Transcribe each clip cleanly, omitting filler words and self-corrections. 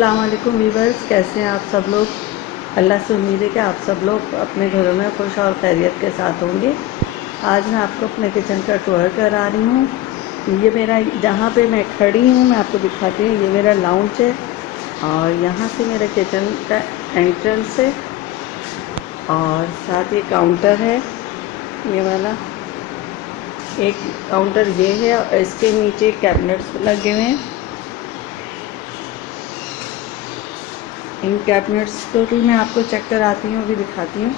अस्सलाम वालेकुम वीवर्स, कैसे हैं आप सब लोग। अल्लाह से उम्मीद है कि आप सब लोग अपने घरों में खुश और खैरियत के साथ होंगे। आज मैं आपको अपने किचन का टूर करा रही हूँ। ये मेरा जहाँ पे मैं खड़ी हूँ मैं आपको दिखाती हूँ। ये मेरा लाउंज है और यहाँ से मेरा किचन का एंट्रेंस है और साथ ही काउंटर है। ये वाला एक काउंटर ये है और इसके नीचे कैबिनेट्स लगे हुए हैं। इन कैबिनेट्स को भी मैं आपको चेक कराती हूँ, भी दिखाती हूँ।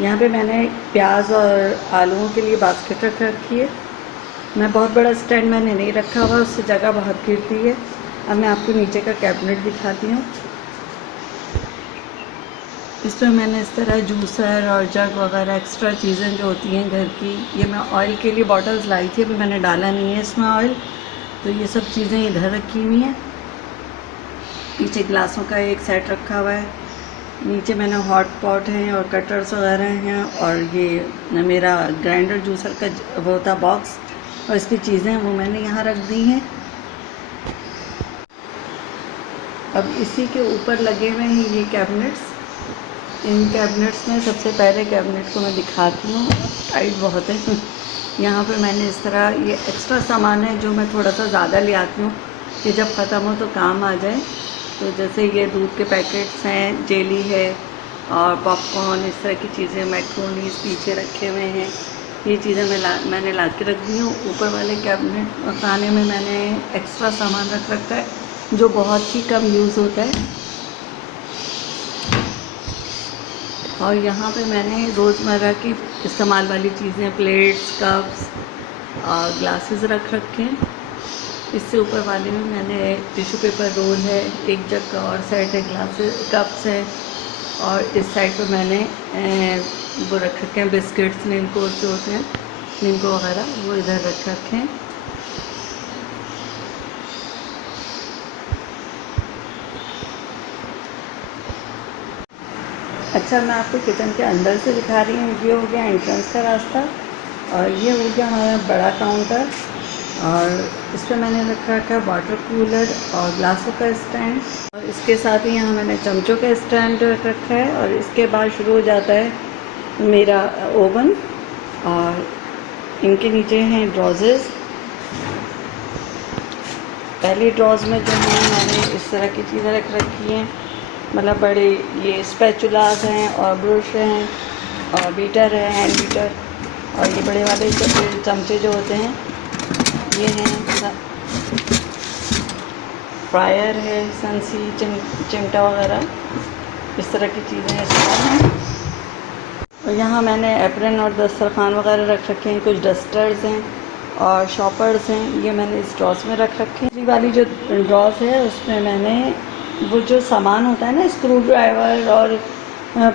यहाँ पे मैंने प्याज और आलूओं के लिए बास्केट रख रखी है। मैं बहुत बड़ा स्टैंड मैंने नहीं रखा हुआ, उससे जगह बहुत गिरती है। अब मैं आपको नीचे का कैबिनेट दिखाती हूँ। इसमें मैंने इस तरह जूसर और जग वगैरह एक्स्ट्रा चीज़ें जो होती हैं घर की, ये मैं ऑयल के लिए बॉटल्स लाई थी, अभी मैंने डाला नहीं है इसमें ऑयल, तो ये सब चीज़ें इधर रखी हुई हैं। पीछे ग्लासों का एक सेट रखा हुआ है। नीचे मैंने हॉट पॉट हैं और कटर्स वगैरह हैं और ये मेरा ग्राइंडर जूसर का वो होता बॉक्स और इसकी चीज़ें वो मैंने यहाँ रख दी हैं। अब इसी के ऊपर लगे हुए हैं ये कैबिनेट्स। इन कैबिनेट्स में सबसे पहले कैबिनेट को मैं दिखाती हूँ, टाइट बहुत है। यहाँ पे मैंने इस तरह ये एक्स्ट्रा सामान है जो मैं थोड़ा सा ज़्यादा ले आती हूँ कि जब ख़त्म हो तो काम आ जाए। तो जैसे ये दूध के पैकेट्स हैं, जेली है और पॉपकॉर्न, इस तरह की चीज़ें, मैक्रोनीज पीछे रखे हुए हैं। ये चीज़ें मैंने ला के रख दी हूँ। ऊपर वाले कैबिनेट खाने में मैंने एक्स्ट्रा सामान रख रखा है जो बहुत ही कम यूज़ होता है। और यहाँ पे मैंने रोज़मर्रा की इस्तेमाल वाली चीज़ें, प्लेट्स, कप्स और ग्लासेस रख रखे हैं। इससे ऊपर वाले में मैंने टिश्यू पेपर रोल है, एक जग का और सेट है, ग्लासेस कप्स है। और इस साइड पे मैंने वो रख रखे हैं बिस्किट्स, नीमको जो होते हैं, नीमको वगैरह, वो इधर रख रखे हैं। अच्छा, मैं आपको किचन के अंदर से दिखा रही हूँ। ये हो गया एंट्रेंस का रास्ता और ये हो गया हमारा बड़ा काउंटर और इस पर मैंने रख रखा है वाटर कूलर और ग्लासों का स्टैंड और इसके साथ ही यहाँ मैंने चमचों का स्टैंड रख रखा है। और इसके बाद शुरू हो जाता है मेरा ओवन और इनके नीचे हैं ड्रॉजेस। पहले ड्रॉज में जो है मैंने इस तरह की चीज़ें रख रखी हैं, मतलब बड़े ये स्पैचुलास हैं और ब्रश हैं और बीटर है, हैंड बीटर। और ये बड़े वाले चमचे जो होते हैं ये हैं, फ्रायर है, संसी, चिमटा वगैरह, इस तरह की चीज़ें इसमें हैं। और यहाँ मैंने एप्रन और दस्तरखान वगैरह रख रखे हैं। कुछ डस्टर्स हैं और शॉपर्स हैं, ये मैंने इस ड्रॉस में रख रखे हैं। वाली जो ड्रॉस है उसमें मैंने वो जो सामान होता है ना, स्क्रू ड्राइवर और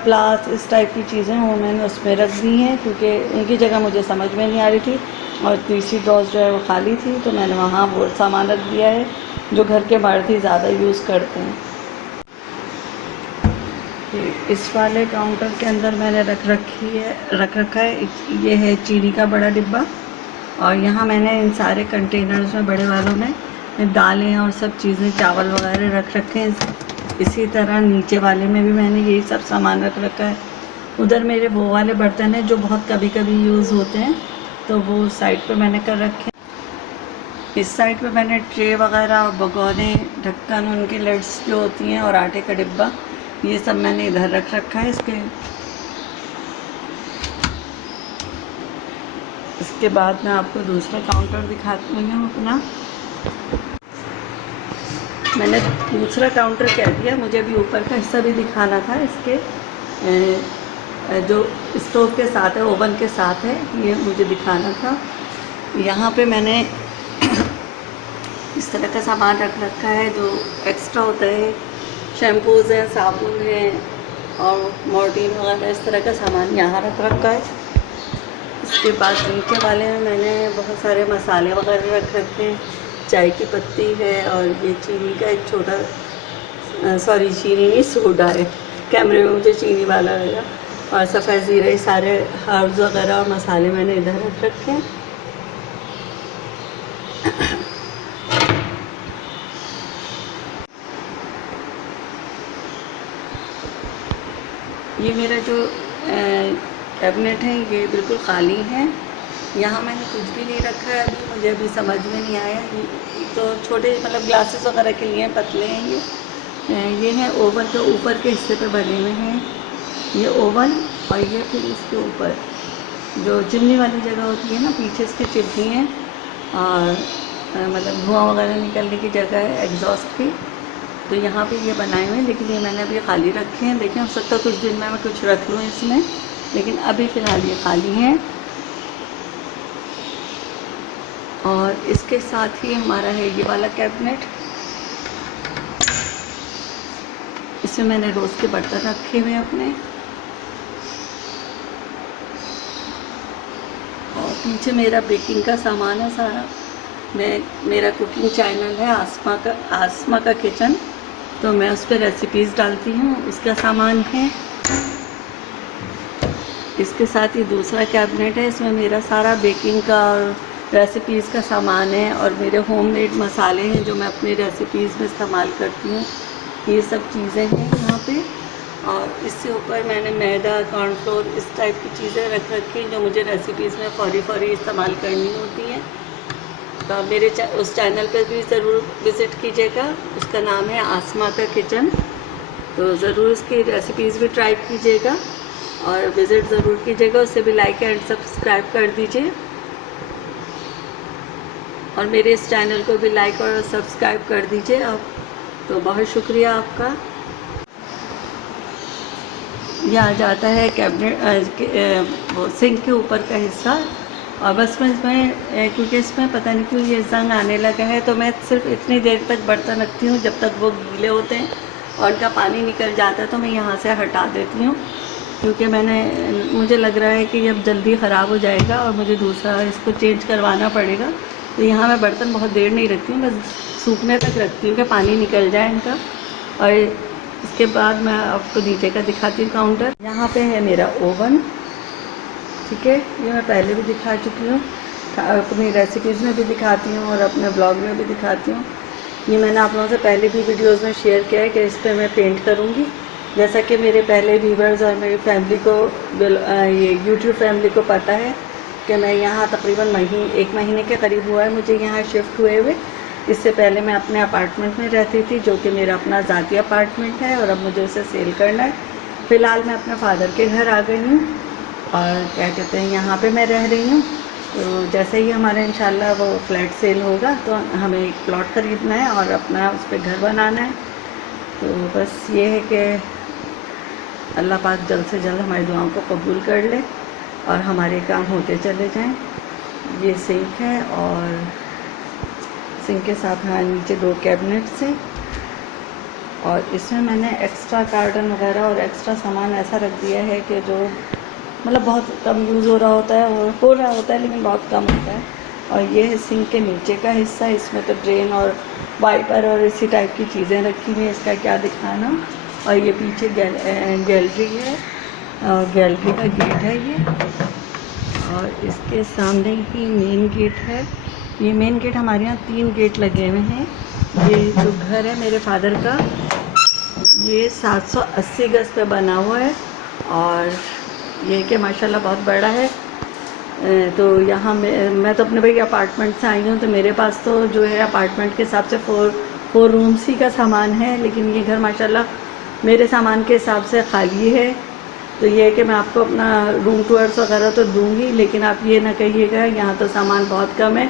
प्लास, इस टाइप की चीज़ें, वो मैंने उसमें रख दी हैं क्योंकि उनकी जगह मुझे समझ में नहीं आ रही थी। और तीसरी ड्रॉस जो है वो खाली थी तो मैंने वहाँ वो सामान रख दिया है जो घर के मर्द ही ज़्यादा यूज़ करते हैं। इस वाले काउंटर के अंदर मैंने रख रखा है ये है चीनी का बड़ा डिब्बा। और यहाँ मैंने इन सारे कंटेनर्स में, बड़े वालों में, दालें और सब चीज़ें, चावल वगैरह रख रखे हैं। इसी तरह नीचे वाले में भी मैंने यही सब सामान रख रखा है। उधर मेरे वो वाले बर्तन हैं जो बहुत कभी कभी यूज़ होते हैं तो वो साइड पे मैंने कर रखे हैं। इस साइड पे मैंने ट्रे वगैरह और भगोने, ढक्कन, उनकी लिड्स जो होती हैं और आटे का डिब्बा, ये सब मैंने इधर रख रखा है। इसके बाद मैं आपको दूसरा काउंटर दिखाती हूँ अपना। मैंने दूसरा काउंटर कह दिया, मुझे अभी ऊपर का हिस्सा भी दिखाना था। इसके जो स्टोव के साथ है, ओवन के साथ है, ये मुझे दिखाना था। यहाँ पे मैंने इस तरह का सामान रख रखा है जो एक्स्ट्रा होता है। शैम्पूज़ हैं, साबुन हैं और मोर्टीन वगैरह, इस तरह का सामान यहाँ रख रखा है। इसके बाद नीचे वाले में मैंने बहुत सारे मसाले वगैरह रख रखे हैं। चाय की पत्ती है और ये चीनी का एक छोटा, सॉरी चीनी नहीं, सोडा है, कैमरे में मुझे चीनी वाला लगा। और सफ़ेद ज़ीरा, सारे हर्ब्स वगैरह और मसाले मैंने इधर रख रखे हैं। ये मेरा जो कैबिनेट है ये बिल्कुल खाली है। यहाँ मैंने कुछ भी नहीं रखा है अभी, मुझे अभी समझ में नहीं आया। ये तो छोटे मतलब ग्लासेस वगैरह के लिए पतले हैं। ये हैं ओवन के ऊपर के हिस्से पे बने हुए हैं ये ओवन, और ये फिर इसके ऊपर जो चिमनी वाली जगह होती है ना, पीछे इसकी चिमनी है और मतलब धुआं वगैरह निकलने की जगह है एग्जॉस्ट की। तो यहाँ पे ये बनाए हुए हैं, लेकिन ये मैंने अभी खाली रखे हैं। देखें, हो सकता है कुछ दिन में मैं कुछ रख लूँ इसमें, लेकिन अभी फ़िलहाल ये खाली हैं। और इसके साथ ही हमारा है ये वाला कैबिनेट। इसमें मैंने रोज़ के बर्तन रखे हुए हैं अपने, और पीछे मेरा बेकिंग का सामान है सारा। मेरा कुकिंग चैनल है आसमा का किचन, तो मैं उस पर रेसिपीज़ डालती हूँ, उसका सामान है। इसके साथ ही दूसरा कैबिनेट है, इसमें मेरा सारा बेकिंग का और रेसिपीज़ का सामान है, और मेरे होममेड मसाले हैं जो मैं अपनी रेसिपीज़ में इस्तेमाल करती हूँ। ये सब चीज़ें हैं यहाँ पे। और इससे ऊपर मैंने मैदा, कॉर्नफ्लोर, इस टाइप की चीज़ें रख रखी जो मुझे रेसिपीज़ में फ़ौरी इस्तेमाल करनी होती हैं। तो मेरे उस चैनल पर भी ज़रूर विज़िट कीजिएगा, उसका नाम है आसमा का किचन। तो ज़रूर उसकी रेसिपीज़ भी ट्राई कीजिएगा और विज़िट ज़रूर कीजिएगा। उससे भी लाइक एंड सब्सक्राइब कर दीजिए, और मेरे इस चैनल को भी लाइक और सब्सक्राइब कर दीजिए आप। तो बहुत शुक्रिया आपका। यह आ जाता है कैबिनेट वो सिंक के ऊपर का हिस्सा, और बस मैं इसमें क्योंकि इसमें पता नहीं क्यों ये जंग आने लगा है, तो मैं सिर्फ इतनी देर तक बर्तन रखती हूँ जब तक वो गीले होते हैं और उनका पानी निकल जाता है, तो मैं यहाँ से हटा देती हूँ, क्योंकि मुझे लग रहा है कि अब जल्दी ख़राब हो जाएगा और मुझे दूसरा इसको चेंज करवाना पड़ेगा। तो यहाँ मैं बर्तन बहुत देर नहीं रखती हूँ, बस सूखने तक रखती हूँ कि पानी निकल जाए इनका। और इसके बाद मैं आपको नीचे का दिखाती हूँ काउंटर। यहाँ पे है मेरा ओवन, ठीक है, ये मैं पहले भी दिखा चुकी हूँ, अपनी रेसिपीज़ में भी दिखाती हूँ और अपने ब्लॉग में भी दिखाती हूँ। ये मैंने आप लोगों से पहले भी वीडियोज़ में शेयर किया है कि इस पर मैं पेंट करूँगी। जैसा कि मेरे पहले व्यूवर्स और मेरी फैमिली को, ये यूट्यूब फैमिली को पता है कि मैं यहाँ तकरीबन एक महीने के करीब हुआ है मुझे यहाँ शिफ्ट हुए हुए। इससे पहले मैं अपने अपार्टमेंट में रहती थी, जो कि मेरा अपना ज़ाती अपार्टमेंट है, और अब मुझे उसे सेल करना है। फ़िलहाल मैं अपने फादर के घर आ गई हूँ, और क्या कहते हैं, यहाँ पे मैं रह रही हूँ। तो जैसे ही हमारा इंशाल्लाह वो फ्लैट सेल होगा तो हमें एक प्लॉट ख़रीदना है और अपना उस पर घर बनाना है। तो बस ये है कि अल्लाह पाक जल्द से जल्द हमारी दुआओं को कबूल कर ले और हमारे काम होते चले जाएं। ये सिंक है, और सिंक के साथ हमारे नीचे 2 कैबिनेट्स हैं, और इसमें मैंने एक्स्ट्रा कार्टन वगैरह और एक्स्ट्रा सामान ऐसा रख दिया है कि जो मतलब बहुत कम यूज़ हो रहा होता है, और हो रहा होता है लेकिन बहुत कम होता है। और ये है सिंक के नीचे का हिस्सा, इसमें तो ड्रेन और वाइपर और इसी टाइप की चीज़ें रखी हुई हैं, इसका क्या दिखाना। और ये पीछे गैलरी है, और गैलरी का गेट है ये, और इसके सामने ही मेन गेट है। ये मेन गेट, हमारे यहाँ 3 गेट लगे हुए हैं। ये जो घर है मेरे फादर का, ये 780 गज पे बना हुआ है, और ये कि माशाल्लाह बहुत बड़ा है। तो यहाँ मैं तो अपने भाई अपार्टमेंट से आई हूँ, तो मेरे पास तो जो है अपार्टमेंट के हिसाब से 4 रूम्स ही का सामान है, लेकिन ये घर माशाल्लाह मेरे सामान के हिसाब से खाली है। तो ये है कि मैं आपको अपना रूम टूर्स वगैरह तो दूँगी, लेकिन आप ये ना कहिएगा यहाँ तो सामान बहुत कम है,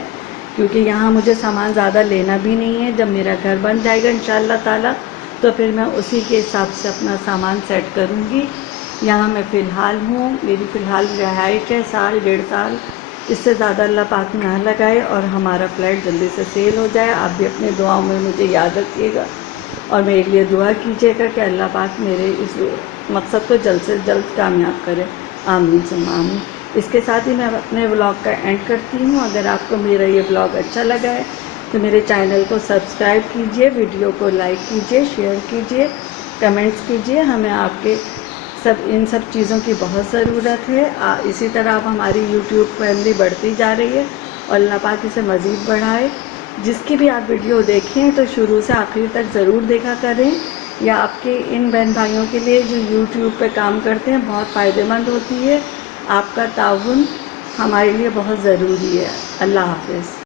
क्योंकि यहाँ मुझे सामान ज़्यादा लेना भी नहीं है। जब मेरा घर बन जाएगा इंशाअल्लाह ताला, तो फिर मैं उसी के हिसाब से अपना सामान सेट करूँगी। यहाँ मैं फ़िलहाल हूँ, मेरी फ़िलहाल रिहाइश है 1.5 साल, इससे ज़्यादा अल्लाह पाक ना लगाए और हमारा फ्लैट जल्दी से सेल हो जाए। आप भी अपनी दुआओं में मुझे याद रखिएगा और मेरे लिए दुआ कीजिएगा कि अल्लाह पाक मेरे इस मकसद को जल्द से जल्द कामयाब करे। आमीन सुम्मा आमीन। इसके साथ ही मैं अपने व्लॉग का एंड करती हूँ। अगर आपको मेरा ये व्लॉग अच्छा लगा है तो मेरे चैनल को सब्सक्राइब कीजिए, वीडियो को लाइक कीजिए, शेयर कीजिए, कमेंट्स कीजिए। हमें आपके इन सब चीज़ों की बहुत ज़रूरत है। इसी तरह अब हमारी यूट्यूब फैमिली बढ़ती जा रही है और अल्लाह पाक इसे मज़ीद बढ़ाए। जिसकी भी आप वीडियो देखें तो शुरू से आखिर तक ज़रूर देखा करें, या आपके इन बहन भाइयों के लिए जो यूट्यूब पे काम करते हैं बहुत फ़ायदेमंद होती है। आपका ताउन हमारे लिए बहुत ज़रूरी है। अल्लाह हाफ़िज़।